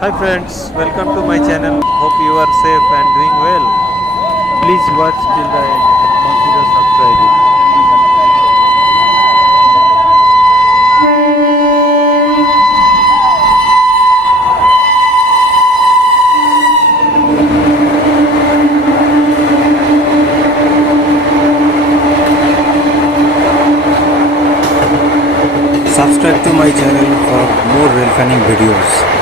Hi friends, welcome to my channel. Hope you are safe and doing well. Please watch till the end and consider subscribing. Subscribe to my channel for more Railfanning videos.